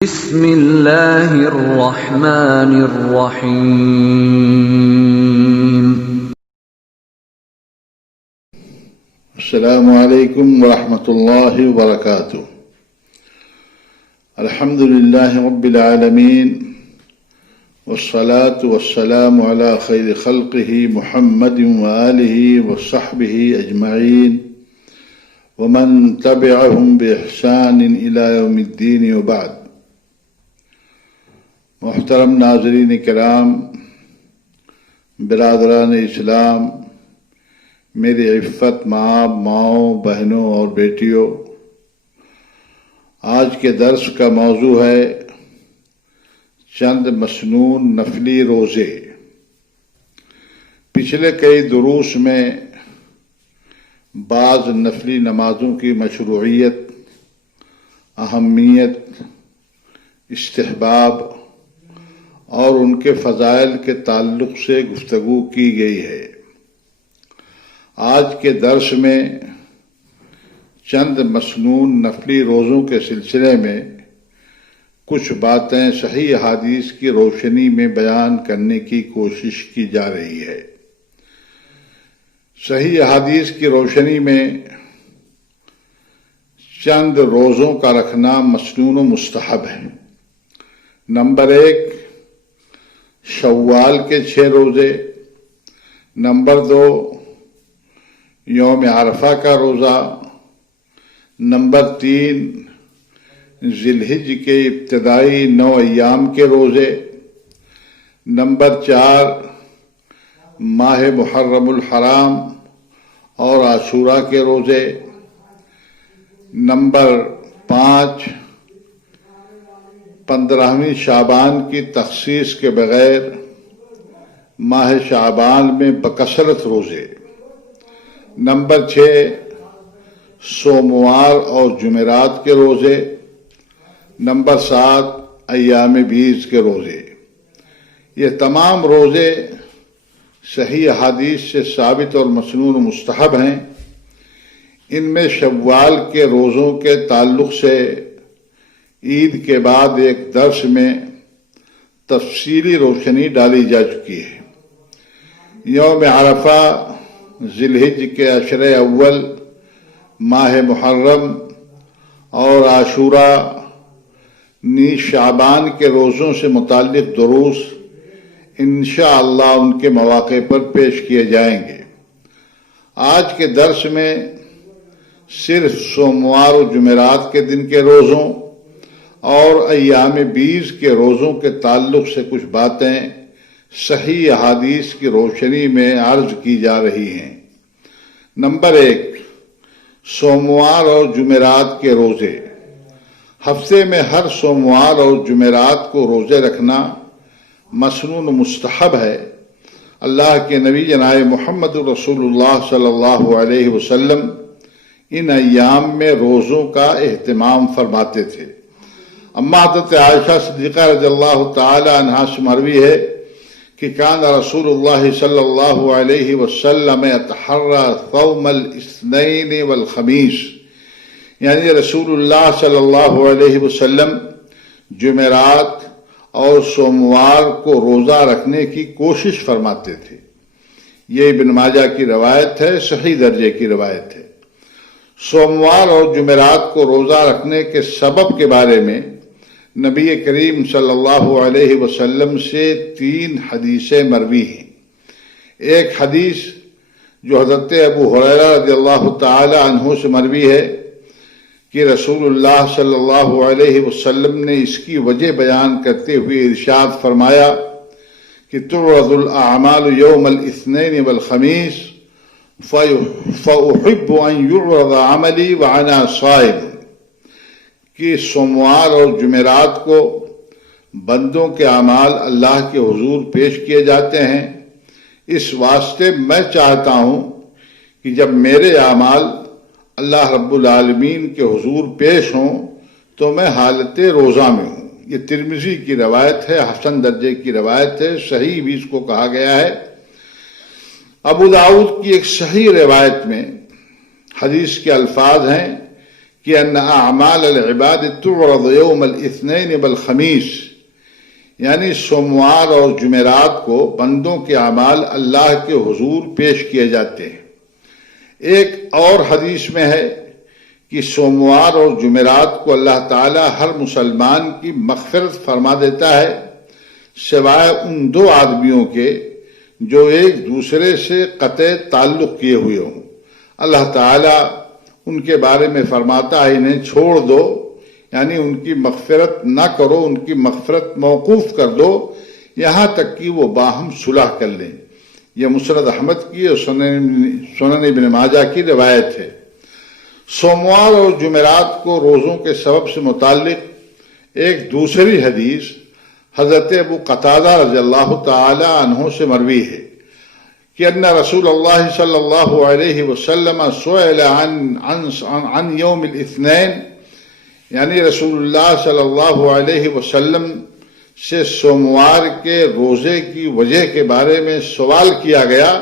بسم اللہ الرحمن الرحیم۔ السلام علیکم ورحمۃ اللہ وبرکاتہ۔ الحمد للہ رب العالمین والصلاة والسلام علی خیر خلقہ محمد وآلہ وصحبہ اجمعین ومن تبعهم بإحسان الی یوم الدین وبعد۔ محترم ناظرین کرام، برادران اسلام، میری عفت ماؤں، بہنوں اور بیٹیوں، آج کے درس کا موضوع ہے چند مسنون نفلی روزے۔ پچھلے کئی دروس میں بعض نفلی نمازوں کی مشروعیت، اہمیت، استحباب اور ان کے فضائل کے تعلق سے گفتگو کی گئی ہے۔ آج کے درس میں چند مسنون نفلی روزوں کے سلسلے میں کچھ باتیں صحیح احادیث کی روشنی میں بیان کرنے کی کوشش کی جا رہی ہے۔ صحیح احادیث کی روشنی میں چند روزوں کا رکھنا مسنون و مستحب ہے۔ نمبر 1، شوال کے 6 روزے۔ نمبر 2، یوم عرفہ کا روزہ۔ نمبر 3، ذی الحجہ کے ابتدائی 9 ایام کے روزے۔ نمبر 4، ماہ محرم الحرام اور عاشوراء کے روزے۔ نمبر 5، 15ویں شعبان کی تخصیص کے بغیر ماہ شعبان میں بکثرت روزے۔ نمبر 6، سوموار اور جمعرات کے روزے۔ نمبر 7، ایام بیض کے روزے۔ یہ تمام روزے صحیح احادیث سے ثابت اور مسنون و مستحب ہیں۔ ان میں شوال کے روزوں کے تعلق سے عید کے بعد ایک درس میں تفصیلی روشنی ڈالی جا چکی ہے۔ یوم عرفہ، ذی الحجہ کے عشرۂ اول، ماہ محرم اور عاشوراء نیز شعبان کے روزوں سے متعلق دروس انشاءاللہ ان کے مواقع پر پیش کیے جائیں گے۔ آج کے درس میں صرف سوموار و جمعرات کے دن کے روزوں اور ایام بیض کے روزوں کے تعلق سے کچھ باتیں صحیح احادیث کی روشنی میں عرض کی جا رہی ہیں۔ نمبر 1، سوموار اور جمعرات کے روزے۔ ہفتے میں ہر سوموار اور جمعرات کو روزے رکھنا مسنون مستحب ہے۔ اللہ کے نبی جناب محمد رسول اللہ صلی اللہ علیہ وسلم ان ایام میں روزوں کا اہتمام فرماتے تھے۔ اما حضرت عائشہ صدیقہ رضی اللہ تعالی عنہا سے مروی ہے کہ کان رسول اللہ صلی اللہ علیہ وسلم یتحری صوم الاثنین والخمیس، یعنی رسول اللہ صلی اللہ علیہ وسلم جمعرات اور سوموار کو روزہ رکھنے کی کوشش فرماتے تھے۔ یہ ابن ماجہ کی روایت ہے، صحیح درجے کی روایت ہے۔ سوموار اور جمعرات کو روزہ رکھنے کے سبب کے بارے میں نبی کریم صلی اللہ علیہ وسلم سے 3 حدیثیں مروی ہیں۔ ایک حدیث جو حضرت ابو ہریرہ رضی اللہ تعالی عنہ سے مروی ہے کہ رسول اللہ صلی اللہ علیہ وسلم نے اس کی وجہ بیان کرتے ہوئے ارشاد فرمایا کہ تعرض الاعمال یوم الاثنین والخمیس فأحب ان يعرض عملی وانا صائم، کہ سوموار اور جمعرات کو بندوں کے اعمال اللہ کے حضور پیش کیے جاتے ہیں۔ اس واسطے میں چاہتا ہوں کہ جب میرے اعمال اللہ رب العالمین کے حضور پیش ہوں تو میں حالت روزہ میں ہوں۔ یہ ترمذی کی روایت ہے، حسن درجے کی روایت ہے، صحیح بھی اس کو کہا گیا ہے۔ ابو داؤد کی ایک صحیح روایت میں حدیث کے الفاظ ہیں کہ ان اعمال العباد تعرض یوم الاثنین والخمیس، یعنی سوموار اور جمعرات کو بندوں کے اعمال اللہ کے حضور پیش کیے جاتے ہیں۔ ایک اور حدیث میں ہے کہ سوموار اور جمعرات کو اللہ تعالی ہر مسلمان کی مغفرت فرما دیتا ہے سوائے ان دو آدمیوں کے جو ایک دوسرے سے قطع تعلق کیے ہوئے ہوں۔ اللہ تعالی ان کے بارے میں فرماتا ہے انہیں چھوڑ دو، یعنی ان کی مغفرت نہ کرو، ان کی مغفرت موقوف کر دو یہاں تک کہ وہ باہم صلح کر لیں۔ یہ مسند احمد کی اور سنن ابن ماجہ کی روایت ہے۔ سوموار اور جمعرات کو روزوں کے سبب سے متعلق ایک دوسری حدیث حضرت ابو قتادہ رضی اللہ تعالی عنہ سے مروی ہے کہ ان رسول اللہ صلی اللہ علیہ وسلم سئل عن یوم الاثنین، یعنی رسول اللہ صلی اللہ علیہ وسلم سے سوموار کے روزے کی وجہ کے بارے میں سوال کیا گیا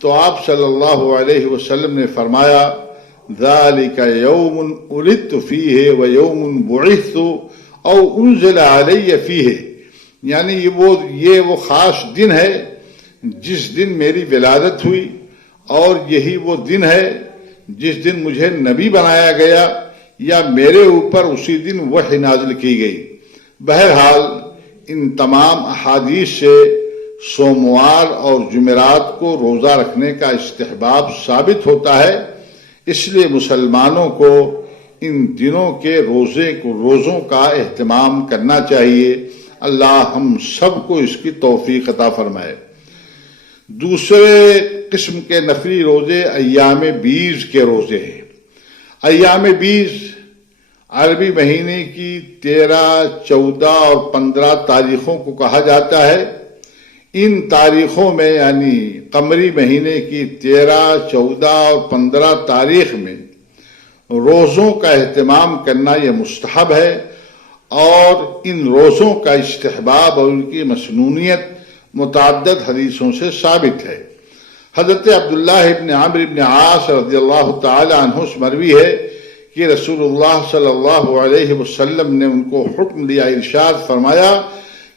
تو آپ صلی اللہ علیہ وسلم نے فرمایا ذالک یوم ولدت فیہ و یوم بعثت او انزل علی فیہ، یعنی یہ وہ خاص دن ہے جس دن میری ولادت ہوئی، اور یہی وہ دن ہے جس دن مجھے نبی بنایا گیا یا میرے اوپر اسی دن وحی نازل کی گئی۔ بہرحال ان تمام احادیث سے سوموار اور جمعرات کو روزہ رکھنے کا استحباب ثابت ہوتا ہے، اس لیے مسلمانوں کو ان دنوں کے روزوں کا اہتمام کرنا چاہیے۔ اللہ ہم سب کو اس کی توفیق عطا فرمائے۔ دوسرے قسم کے نفلی روزے ایام بیز کے روزے ہیں۔ ایام بیز عربی مہینے کی 13، 14 اور 15 تاریخوں کو کہا جاتا ہے۔ ان تاریخوں میں یعنی قمری مہینے کی 13، 14 اور 15 تاریخ میں روزوں کا اہتمام کرنا یہ مستحب ہے، اور ان روزوں کا استحباب اور ان کی مسنونیت متعدد حدیثوں سے ثابت ہے۔ حضرت عبداللہ ابن عمرو ابن عاص رضی اللہ تعالی عنہ سے مروی ہے کہ رسول اللہ صلی اللہ علیہ وسلم نے ان کو حکم دیا، ارشاد فرمایا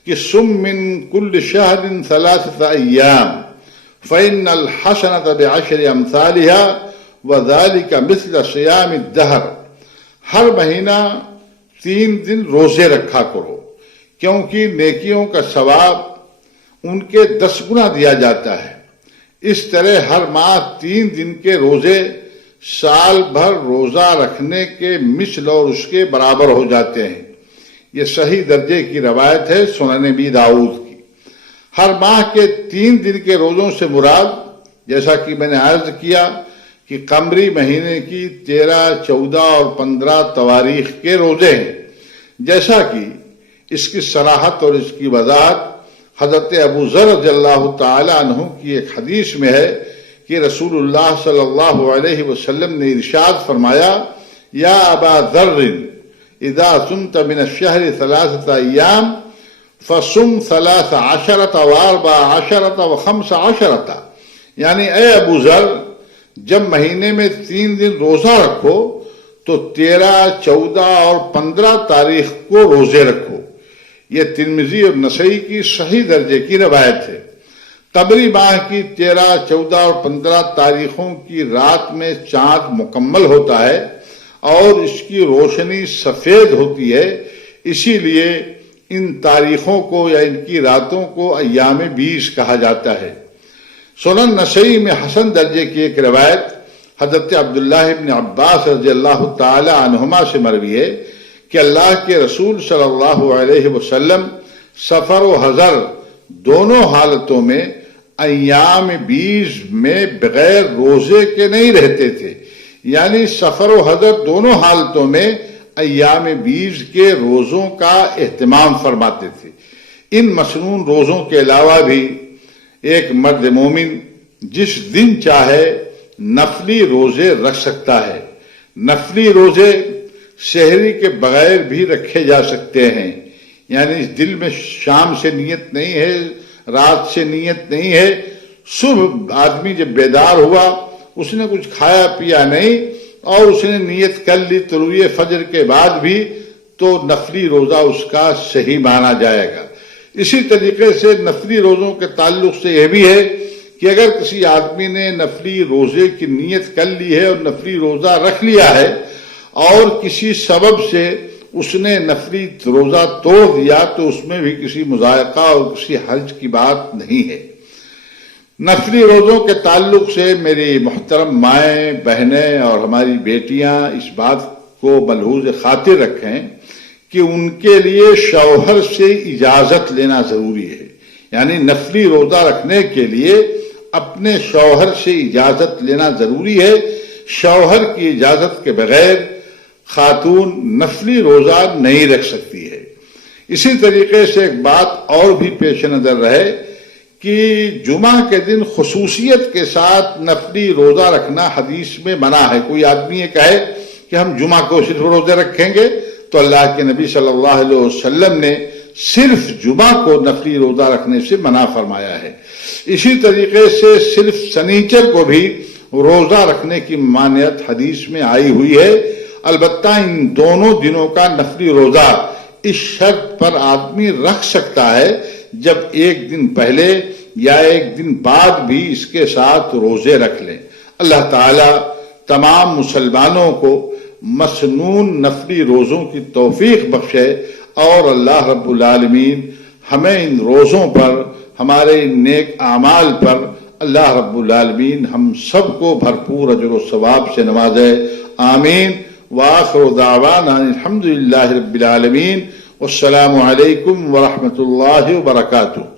کہ سم من کل شہر 3 ایام فإن الحسنة بعشر امثالها وذلك مثل صیام الدہر، ہر مہینہ 3 دن روزے رکھا کرو کیونکہ نیکیوں کا ثواب ان کے 10 گنا دیا جاتا ہے۔ اس طرح ہر ماہ 3 دن کے روزے سال بھر روزہ رکھنے کے مثل اور اس کے برابر ہو جاتے ہیں۔ یہ صحیح درجے کی روایت ہے سنن ابی داؤد کی۔ ہر ماہ کے 3 دن کے روزوں سے مراد، جیسا کہ میں نے عرض کیا کہ قمری مہینے کی 13، 14 اور 15 تواریخ کے روزے ہیں، جیسا کہ اس کی صراحت اور اس کی وضاحت حضرت ابو ذر رضی اللہ تعالی عنہ کی ایک حدیث میں ہے کہ رسول اللہ صلی اللہ علیہ وسلم نے ارشاد فرمایا یا ابا ذر اذا صمت من الشهر 3 ایام فصم 13 و14 و 15، یعنی اے ابو ذر جب مہینے میں 3 دن روزہ رکھو تو 13، 14 اور 15 تاریخ کو روزے رکھو۔ یہ ترمذی اور نسائی کی صحیح درجے کی روایت ہے۔ قمری ماہ کی 13، 14 اور 15 تاریخوں کی رات میں چاند مکمل ہوتا ہے اور اس کی روشنی سفید ہوتی ہے، اسی لیے ان تاریخوں کو یا ان کی راتوں کو ایام بیز کہا جاتا ہے۔ سنن نسائی میں حسن درجے کی ایک روایت حضرت عبداللہ ابن عباس رضی اللہ تعالی عنہما سے مروی ہے کہ اللہ کے رسول صلی اللہ علیہ وسلم سفر و حضر دونوں حالتوں میں ایام بیز میں بغیر روزے کے نہیں رہتے تھے، یعنی سفر و حضر دونوں حالتوں میں ایام بیز کے روزوں کا اہتمام فرماتے تھے۔ ان مسنون روزوں کے علاوہ بھی ایک مرد مومن جس دن چاہے نفلی روزے رکھ سکتا ہے۔ نفلی روزے سحری کے بغیر بھی رکھے جا سکتے ہیں، یعنی دل میں شام سے نیت نہیں ہے، رات سے نیت نہیں ہے، صبح آدمی جب بیدار ہوا اس نے کچھ کھایا پیا نہیں اور اس نے نیت کر لی طلوع فجر کے بعد بھی تو نفلی روزہ اس کا صحیح مانا جائے گا۔ اسی طریقے سے نفلی روزوں کے تعلق سے یہ بھی ہے کہ اگر کسی آدمی نے نفلی روزے کی نیت کر لی ہے اور نفلی روزہ رکھ لیا ہے اور کسی سبب سے اس نے نفلی روزہ توڑ دیا تو اس میں بھی کسی مضائقہ اور کسی حرج کی بات نہیں ہے۔ نفلی روزوں کے تعلق سے میری محترم مائیں، بہنیں اور ہماری بیٹیاں اس بات کو ملحوظ خاطر رکھیں کہ ان کے لیے شوہر سے اجازت لینا ضروری ہے، یعنی نفلی روزہ رکھنے کے لیے اپنے شوہر سے اجازت لینا ضروری ہے۔ شوہر کی اجازت کے بغیر خاتون نفلی روزہ نہیں رکھ سکتی ہے۔ اسی طریقے سے ایک بات اور بھی پیش نظر رہے کہ جمعہ کے دن خصوصیت کے ساتھ نفلی روزہ رکھنا حدیث میں منع ہے۔ کوئی آدمی یہ کہے کہ ہم جمعہ کو صرف روزے رکھیں گے تو اللہ کے نبی صلی اللہ علیہ وسلم نے صرف جمعہ کو نفلی روزہ رکھنے سے منع فرمایا ہے۔ اسی طریقے سے صرف سنیچر کو بھی روزہ رکھنے کی ممانعت حدیث میں آئی ہوئی ہے۔ البتہ ان دونوں دنوں کا نفلی روزہ اس شرط پر آدمی رکھ سکتا ہے جب ایک دن پہلے یا ایک دن بعد بھی اس کے ساتھ روزے رکھ لیں۔ اللہ تعالی تمام مسلمانوں کو مسنون نفلی روزوں کی توفیق بخشے اور اللہ رب العالمین ہمیں ان روزوں پر، ہمارے ان نیک اعمال پر اللہ رب العالمین ہم سب کو بھرپور اجر و ثواب سے نوازے، آمین۔ وآخر دعوانا الحمد للہ رب العالمین، والسلام علیکم ورحمۃ اللہ وبرکاتہ۔